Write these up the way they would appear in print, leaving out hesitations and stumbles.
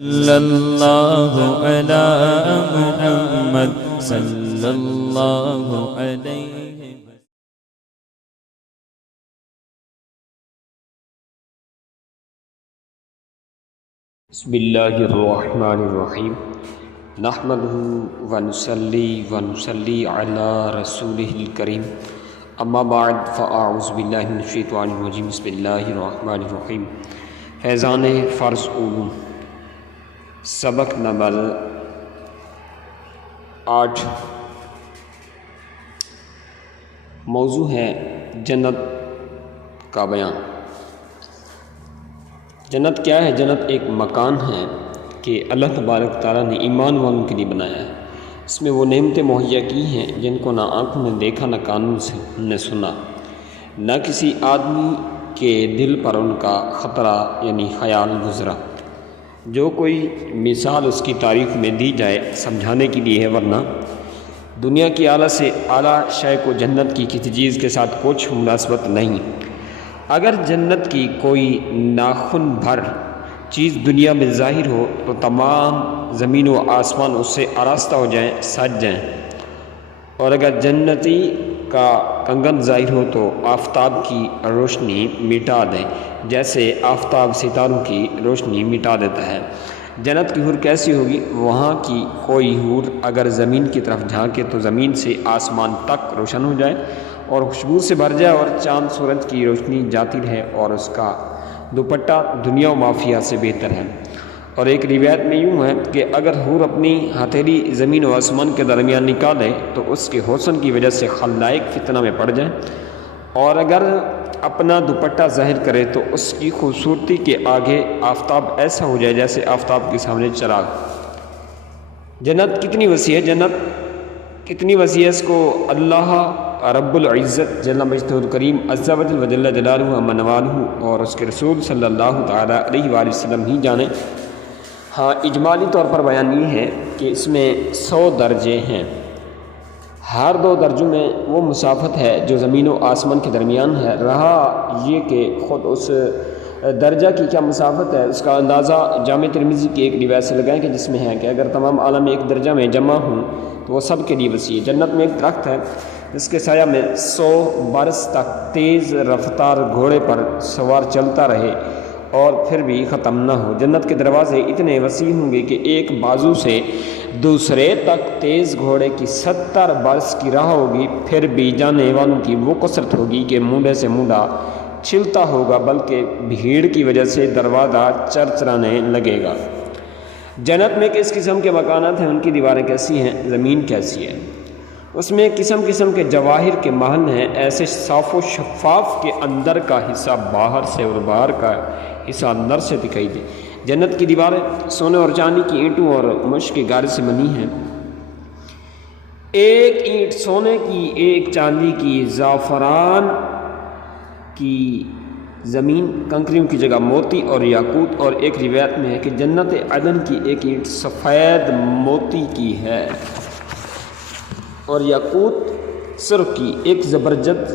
صلی اللہ علی محمد صلی اللہ علیہ وسلم۔ بسم اللہ الرحمن الرحیم نحمدہ ونصلی علی رسولہ الکریم اما بعد فاعوذ باللہ من الشیطان الرجیم بسم اللہ الرحمن الرحیم۔ فیضان فرض علوم سبق نمبر 8 موضوع ہے جنت کا بیان۔ جنت کیا ہے؟ جنت ایک مکان ہے کہ اللہ تبارک تعالیٰ نے ایمان والوں کے لیے بنایا ہے۔ اس میں وہ نعمتیں مہیا کی ہیں جن کو نہ آنکھوں نے دیکھا، نہ کانوں سے نے سنا، نہ کسی آدمی کے دل پر ان کا خطرہ یعنی خیال گزرا۔ جو کوئی مثال اس کی تعریف میں دی جائے سمجھانے کے لیے ہے، ورنہ دنیا کی اعلیٰ سے اعلیٰ شے کو جنت کی کسی چیز کے ساتھ کچھ مناسبت نہیں۔ اگر جنت کی کوئی ناخن بھر چیز دنیا میں ظاہر ہو تو تمام زمین و آسمان اس سے آراستہ ہو جائیں، سج جائیں، اور اگر جنتی کا کنگن ظاہر ہو تو آفتاب کی روشنی مٹا دیں، جیسے آفتاب ستاروں کی روشنی مٹا دیتا ہے۔ جنت کی حور کیسی ہوگی؟ وہاں کی کوئی حور اگر زمین کی طرف جھانکے تو زمین سے آسمان تک روشن ہو جائے اور خوشبو سے بھر جائے، اور چاند سورج کی روشنی جاتی رہے، اور اس کا دوپٹہ دنیا و مافیہ سے بہتر ہے۔ اور ایک روایت میں یوں ہے کہ اگر حور اپنی ہتھیلی زمین و آسمان کے درمیان نکالے تو اس کے حسن کی وجہ سے خلائق فتنہ میں پڑ جائیں، اور اگر اپنا دوپٹہ ظاہر کرے تو اس کی خوبصورتی کے آگے آفتاب ایسا ہو جائے جیسے آفتاب کے سامنے چراغ۔ جنت کتنی وسیع ہے! جنت کتنی وسیع ہے! اس کو اللہ رب العزت جل مجدہ الکریم عز و جل و جل جلالہ عم نوالہ اور اس کے رسول صلی اللہ تعالیٰ علیہ وآلہ وسلم ہی جانے۔ ہاں، اجمالی طور پر بیان یہ ہے کہ اس میں 100 درجے ہیں۔ ہر 2 درجوں میں وہ مسافت ہے جو زمین و آسمان کے درمیان ہے۔ رہا یہ کہ خود اس درجہ کی کیا مسافت ہے، اس کا اندازہ جامع ترمذی کی ایک روایت سے لگائیں کہ جس میں ہے کہ اگر تمام عالم ایک درجہ میں جمع ہوں تو وہ سب کے لیے وسیع ہے۔ جنت میں ایک درخت ہے جس کے سایہ میں 100 برس تک تیز رفتار گھوڑے پر سوار چلتا رہے اور پھر بھی ختم نہ ہو۔ جنت کے دروازے اتنے وسیع ہوں گے کہ ایک بازو سے دوسرے تک تیز گھوڑے کی 70 برس کی راہ ہوگی، پھر بھی جانے والوں کی وہ کثرت ہوگی کہ مونڈے سے مونڈا چھلتا ہوگا، بلکہ بھیڑ کی وجہ سے دروازہ چرچرانے لگے گا۔ جنت میں کس قسم کے مکانات ہیں، ان کی دیواریں کیسی ہیں، زمین کیسی ہے؟ اس میں قسم قسم کے جواہر کے محل ہیں، ایسے صاف و شفاف کے اندر کا حصہ باہر سے اور باہر کا حصہ اندر سے دکھائی دے۔ جنت کی دیواریں سونے اور چاندی کی اینٹوں اور مشق کے گارے سے بنی ہیں۔ ایک اینٹ سونے کی، ایک چاندی کی، زعفران کی زمین، کنکریوں کی جگہ موتی اور یاقوت، اور ایک روایت میں ہے کہ جنت عدن کی ایک اینٹ سفید موتی کی ہے اور یاقوت سرخ کی، ایک زبرجد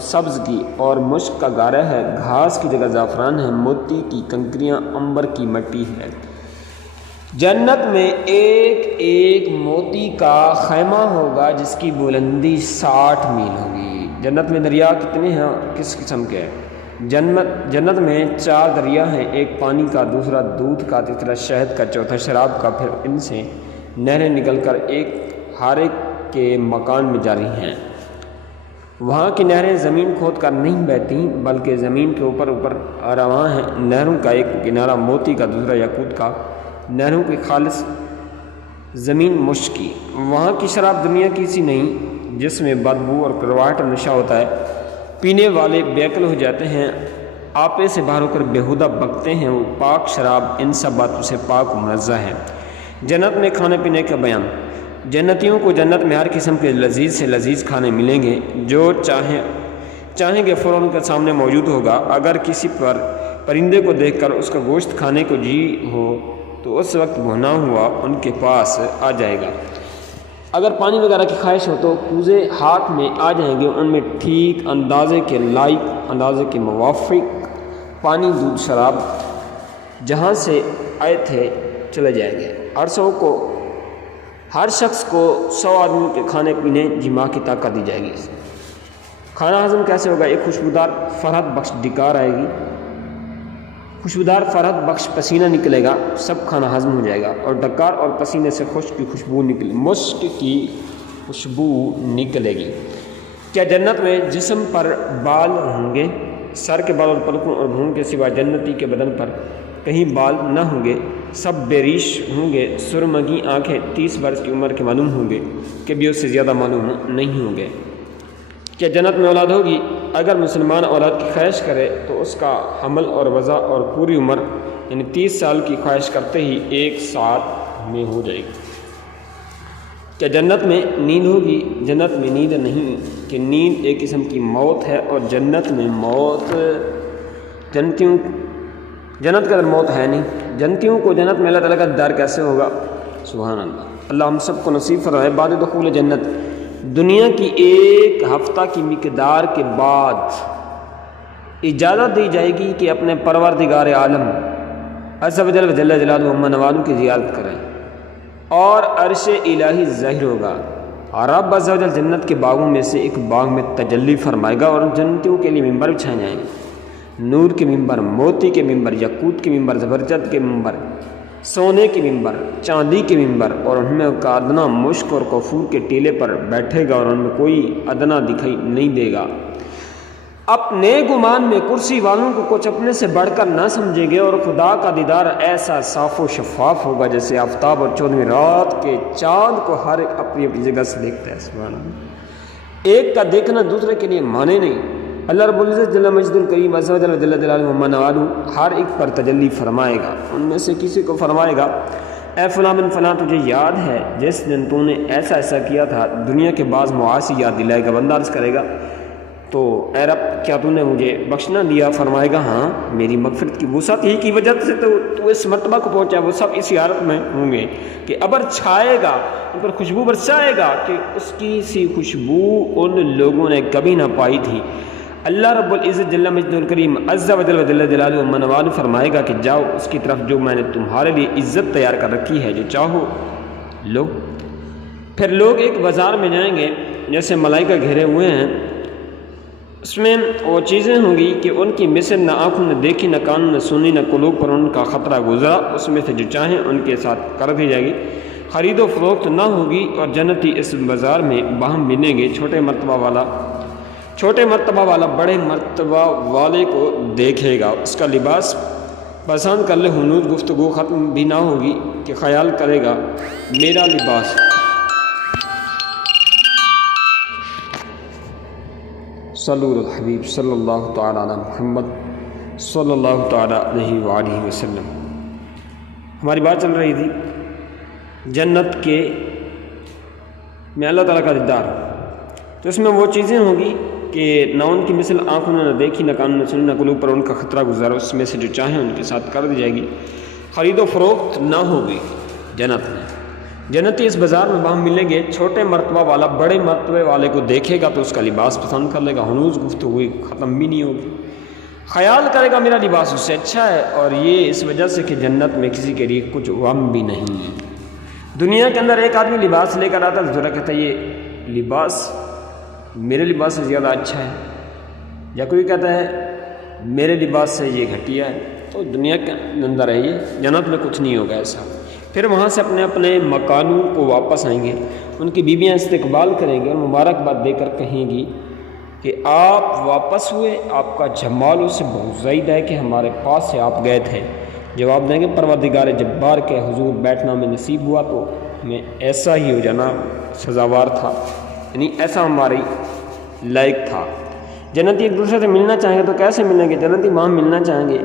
سبز کی، اور مشک کا گارہ ہے، گھاس کی جگہ زعفران ہے، موتی کی کنکریاں عنبر کی مٹی ہے۔ جنت میں ایک ایک موتی کا خیمہ ہوگا جس کی بلندی 60 میل ہوگی۔ جنت میں دریا کتنے ہیں، کس قسم کے ہیں؟ جنت میں 4 دریا ہیں، ایک پانی کا، دوسرا دودھ کا، تیسرا شہد کا، چوتھا شراب کا، پھر ان سے نہریں نکل کر ایک ہر ایک کے مکان میں جاری ہیں۔ وہاں کی نہریں زمین کھود کر نہیں بہتی بلکہ زمین کے اوپر رواں ہیں۔ نہروں کا ایک کنارہ موتی کا، دوسرا یاقوت کا، نہروں کی خالص زمین مشک کی۔ وہاں کی شراب دنیا کی سی نہیں جس میں بدبو اور کڑواہٹ نشہ ہوتا ہے، پینے والے بیکل ہو جاتے ہیں، آپے سے باہر ہو کر بیہودہ بکتے ہیں۔ وہ پاک شراب ان سب باتوں سے پاک و منزہ ہے۔ جنت میں کھانے پینے کا بیان۔ جنتیوں کو جنت میں ہر قسم کے لذیذ سے لذیذ کھانے ملیں گے، جو چاہیں گے فوراً ان کے سامنے موجود ہوگا۔ اگر کسی پرندے کو دیکھ کر اس کا گوشت کھانے کو جی ہو تو اس وقت بھونا ہوا ان کے پاس آ جائے گا۔ اگر پانی وغیرہ کی خواہش ہو تو کوزے ہاتھ میں آ جائیں گے، ان میں ٹھیک اندازے کے لائق، اندازے کے موافق پانی، دودھ، شراب جہاں سے آئے تھے چلے جائیں گے۔ ہر شخص کو 100 آدمی کے کھانے پینے جمع کی طاقت دی جائے گی۔ کھانا ہضم کیسے ہوگا؟ ایک خوشبودار فرحت بخش ڈکار آئے گی، خوشبودار فرحت بخش پسینہ نکلے گا، سب کھانا ہضم ہو جائے گا، اور ڈکار اور پسینے سے مشک کی خوشبو نکلے گی۔ کیا جنت میں جسم پر بال ہوں گے؟ سر کے بال اور پلکوں اور بھونگ کے سوا جنتی کے بدن پر کہیں بال نہ ہوں گے، سب بے ریش ہوں گے، سرمگی آنکھیں 30 برس کی عمر کے معلوم ہوں گے، کبھی اس سے زیادہ معلوم نہیں ہوں گے۔ کیا جنت میں اولاد ہوگی؟ اگر مسلمان اولاد کی خواہش کرے تو اس کا حمل اور وضع اور پوری عمر یعنی 30 سال کی خواہش کرتے ہی 1 ساتھ میں ہو جائے گی۔ کیا جنت میں نیند ہوگی؟ جنت میں نیند نہیں، کہ نیند ایک قسم کی موت ہے، اور جنت میں موت جنت کے اندر موت ہے نہیں۔ جنتیوں کو جنت میں اللہ تعالیٰ کا دیدار کیسے ہوگا؟ سبحان اللہ۔ اللہ ہم سب کو نصیب فرمائے بعد دخول جنت دنیا کی 1 ہفتہ کی مقدار کے بعد اجازت دی جائے گی کہ اپنے پروردگار عالم عز و جل جلالہ و نوالوں کی زیارت کریں، اور عرش الہی ظاہر ہوگا، اور رب عز و جل جنت کے باغوں میں سے ایک باغ میں تجلی فرمائے گا، اور جنتیوں کے لیے ممبر بچھائے جائیں گے، نور کے ممبر، موتی کے ممبر، یاقوت کے ممبر، زبرجد کے ممبر، سونے کے ممبر، چاندی کے ممبر، اور ان میں کا ادنا مشک اور کفور کے ٹیلے پر بیٹھے گا، اور ان میں کوئی ادنا دکھائی نہیں دے گا۔ اپنے گمان میں کرسی والوں کو کچھ اپنے سے بڑھ کر نہ سمجھیں گے، اور خدا کا دیدار ایسا صاف و شفاف ہوگا جیسے آفتاب اور 14ویں رات کے چاند کو ہر ایک اپنی اپنی جگہ سے دیکھتا ہے۔ سبحان اللہ۔ ایک کا دیکھنا دوسرے کے لیے مانے نہیں۔ اللہ رب العزت جل مجد الکریم عز و جل جلالہ و منوالہ ہر ایک پر تجلی فرمائے گا، ان میں سے کسی کو فرمائے گا اے فلاں بن فلاں تجھے یاد ہے جس دن تو نے ایسا ایسا کیا تھا، دنیا کے بعض معاصی یاد دلائے گا۔ بندہ عرض کرے گا تو اے رب کیا تو نے مجھے بخشنا دیا؟ فرمائے گا ہاں، میری مغفرت کی وسعت ہی کی وجہ سے تو اس مرتبہ کو پہنچا۔ وہ سب اسی حالت میں ہوں گے کہ ابر چھائے گا، ان پر خوشبو برسائے گا کہ اس کی سی خوشبو ان لوگوں نے کبھی نہ پائی تھی۔ اللہ رب العزت جل مجدہ الکریم عز و جل جلالہ و منوالہ فرمائے گا کہ جاؤ اس کی طرف جو میں نے تمہارے لیے عزت تیار کر رکھی ہے، جو چاہو لو۔ پھر لوگ ایک بازار میں جائیں گے جیسے ملائکہ گھیرے ہوئے ہیں، اس میں وہ چیزیں ہوں گی کہ ان کی مثل نہ آنکھوں نے دیکھی، نہ کانوں نے سنی، نہ قلوب پر ان کا خطرہ گزرا، اس میں سے جو چاہیں ان کے ساتھ کر دی جائے گی۔ خرید و فروخت نہ ہوگی، اور جنتی اس بازار میں باہم ملیں گے۔ چھوٹے مرتبہ والا بڑے مرتبہ والے کو دیکھے گا، اس کا لباس پسند کر لے، ہنوز گفتگو ختم بھی نہ ہوگی کہ خیال کرے گا میرا لباس صلو علی الحبیب صلی اللہ تعالی علی محمد صلی اللہ تعالی علیہ وآلہ وسلم۔ ہماری بات چل رہی تھی جنت کے میں اللہ تعالیٰ کا دیدار، تو اس میں وہ چیزیں ہوں گی کہ نہ ان کی مثل آنکھوں نے نہ دیکھی، نہ کانوں نے سنی، نہ قلوب پر ان کا خطرہ گزارا، اس میں سے جو چاہیں ان کے ساتھ کر دی جائے گی۔ خرید و فروخت نہ ہوگی جنت میں۔ جنتی اس بازار میں باہم ملیں گے، چھوٹے مرتبہ والا بڑے مرتبے والے کو دیکھے گا تو اس کا لباس پسند کر لے گا، ہنوز گفتگو ختم بھی نہیں ہوگی، خیال کرے گا میرا لباس اس سے اچھا ہے، اور یہ اس وجہ سے کہ جنت میں کسی کے لیے کچھ غم بھی نہیں۔ دنیا کے اندر ایک آدمی لباس لے کر آتا ہے، ذرا کہتا ہے یہ لباس میرے لباس سے زیادہ اچھا ہے، یا کوئی کہتا ہے میرے لباس سے یہ گھٹیا ہے، تو دنیا کے اندر ہے یہ، جنت میں کچھ نہیں ہوگا ایسا۔ پھر وہاں سے اپنے اپنے مکانوں کو واپس آئیں گے، ان کی بیویاں استقبال کریں گے اور مبارکباد دے کر کہیں گی کہ آپ واپس ہوئے، آپ کا جمال اس سے بہت زائد ہے کہ ہمارے پاس سے آپ گئے تھے۔ جواب دیں گے پروردگار جبار کے حضور بیٹھنا میں نصیب ہوا تو میں ایسا ہی ہو جانا سزاوار تھا، یعنی ایسا ہماری لائق تھا۔ جنتی ایک دوسرے سے ملنا چاہیں گے تو کیسے ملیں گے؟ جنتی وہاں ملنا چاہیں گے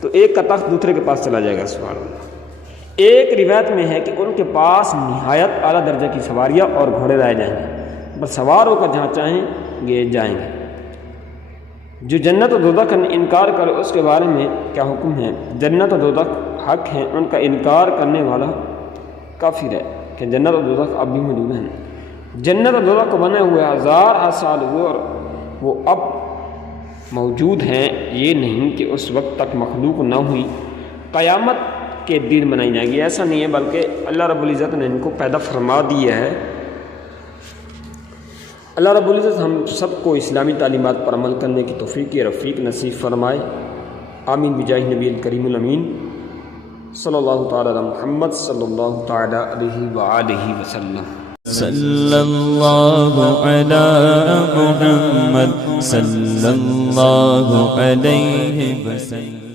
تو ایک کا تخت دوسرے کے پاس چلا جائے گا۔ سبحان اللہ۔ ایک روایت میں ہے کہ ان کے پاس نہایت اعلیٰ درجے کی سواریاں اور گھوڑے لائے جائیں گے، بس سوار ہو کر جہاں چاہیں گے جائیں گے۔ جو جنت و دوزخ کا انکار کرے اس کے بارے میں کیا حکم ہے؟ جنت و دوزخ حق ہیں، ان کا انکار کرنے والا کافر ہے کہ جنت و دوزخ اب بھی موجود ہیں۔ جنت و دوزخ کو بنے ہوئے 1000 سال ہوئے اور وہ اب موجود ہیں، یہ نہیں کہ اس وقت تک مخلوق نہ ہوئی۔ قیامت کے دین بنائی جائیں گی، ایسا نہیں ہے، بلکہ اللہ رب العزت نے ان کو پیدا فرما دیا ہے۔ اللہ رب العزت ہم سب کو اسلامی تعلیمات پر عمل کرنے کی توفیق رفیق نصیب فرمائے، آمین بجاہ نبی الکریم الامین صلی اللہ تعالی علی محمد صلی اللہ تعالی علیہ وآلہ وسلم۔ صلی اللہ علی محمد صلی اللہ علیہ وسلم۔